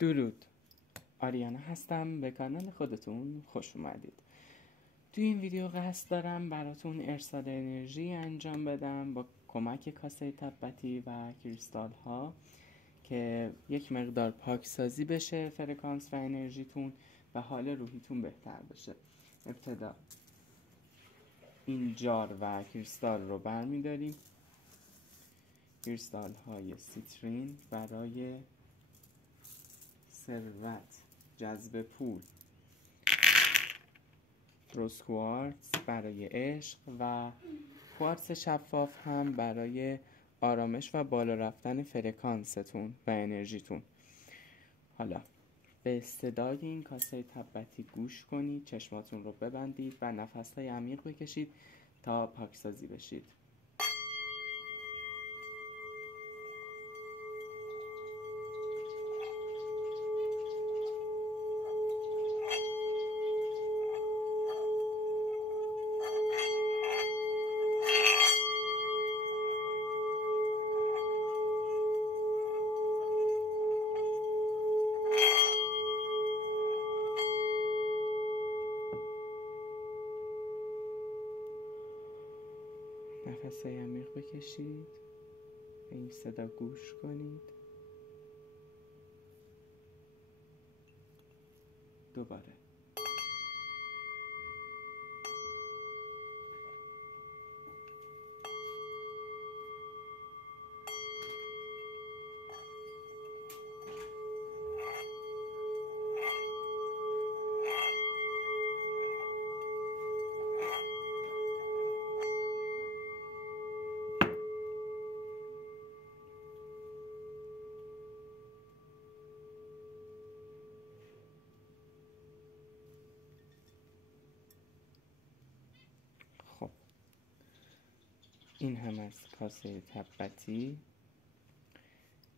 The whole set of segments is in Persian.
درود، آریانا هستم. به کانال خودتون خوش اومدید. توی این ویدیو قصد دارم براتون ارسال انرژی انجام بدم با کمک کاسه تبتی و کریستال ها که یک مقدار پاکسازی بشه فرکانس و انرژیتون و حال روحیتون بهتر بشه. ابتدا این جار و کریستال رو برمیداریم. کریستال های سیترین برای ثروت، جذب پول، روز کوارتز برای عشق و کوارتز شفاف هم برای آرامش و بالا رفتن فرکانستون و انرژیتون. حالا به صدای این کاسه تبتی گوش کنید، چشماتون رو ببندید و نفس‌های عمیق بکشید تا پاکسازی بشید. نفس‌های عمیق بکشید، به این صدا گوش کنید. دوباره خب، این هم از کاسه تبتی.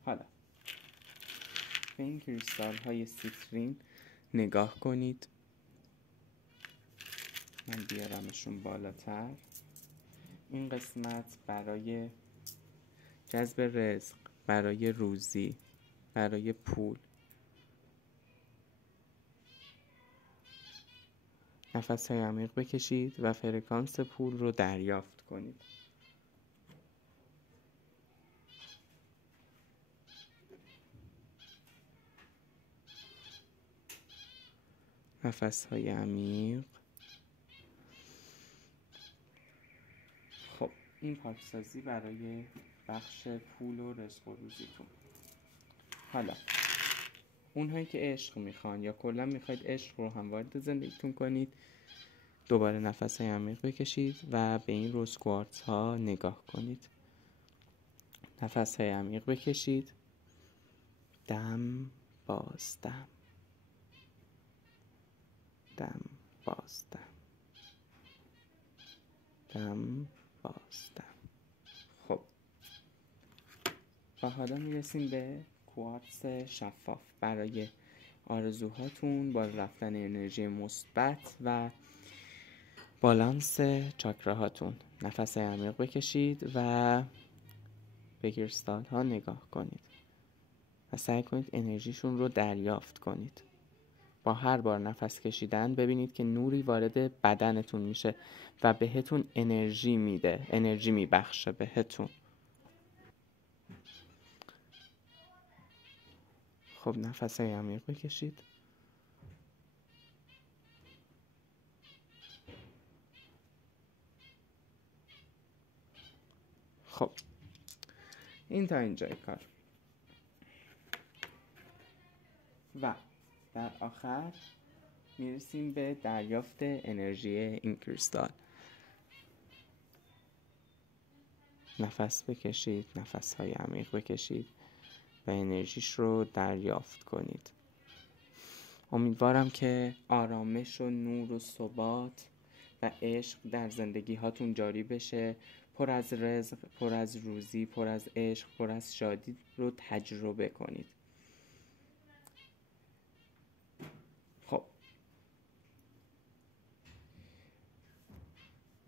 حالا به این کریستال های سیترین نگاه کنید. من بیارمشون بالاتر. این قسمت برای جذب رزق، برای روزی، برای پول. نفس‌های عمیق بکشید و فرکانس پول رو دریافت کنید. نفس‌های عمیق. خب، این پاکسازی برای بخش پول و رزق و روزیتون. حالا اونهایی که عشق میخوان یا کلا میخواید عشق رو هم وارد زندگیتون کنید، دوباره نفس‌های عمیق بکشید و به این روز کوارتز ها نگاه کنید. نفس‌های عمیق بکشید، دم باز دم، دم باز دم، دم باز دم. خب، و حالا میرسیم به کوارتز شفاف برای آرزوهاتون، بالا رفتن انرژی مثبت و بالانس چاکراهاتون. نفس عمیق بکشید و به کریستال ها نگاه کنید و سعی کنید انرژیشون رو دریافت کنید. با هر بار نفس کشیدن ببینید که نوری وارد بدنتون میشه و بهتون انرژی میده، انرژی میبخشه بهتون. خب، نفس عمیق بکشید. خب، این تا اینجای کار. و در آخر میرسیم به دریافت انرژی این کریستال. نفس بکشید، نفس‌های عمیق بکشید و انرژیش رو دریافت کنید. امیدوارم که آرامش و نور و ثبات و عشق در زندگی هاتون جاری بشه. پر از رزق، پر از روزی، پر از عشق، پر از شادی رو تجربه کنید. خب،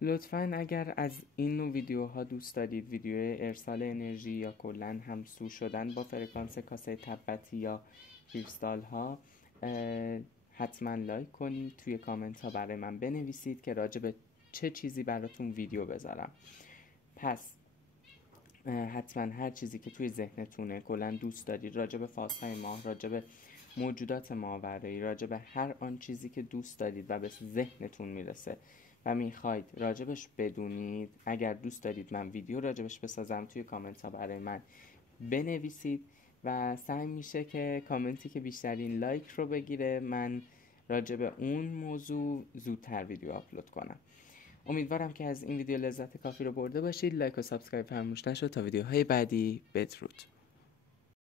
لطفاً اگر از این نوع ویدیوها دوست دارید، ویدیو ارسال انرژی یا کلاً همسو شدن با فرکانس کاسه تبتی یا کریستال ها، حتما لایک کنید، توی کامنت ها برای من بنویسید که راجع به چه چیزی براتون ویدیو بذارم. پس حتما هر چیزی که توی ذهنتونه کلاً دوست دارید راجع به فازهای ماه، راجع به موجودات ماورایی، راجع به هر آن چیزی که دوست دارید و به ذهنتون میرسه و میخواید راجبش بدونید، اگر دوست دارید من ویدیو راجبش بسازم، توی کامنت ها برای من بنویسید و سعی میشه که کامنتی که بیشترین لایک رو بگیره من راجب اون موضوع زودتر ویدیو آپلود کنم. امیدوارم که از این ویدیو لذت کافی رو برده باشید. لایک و سابسکرایب فراموش نشد. تا ویدیوهای بعدی، بدرود.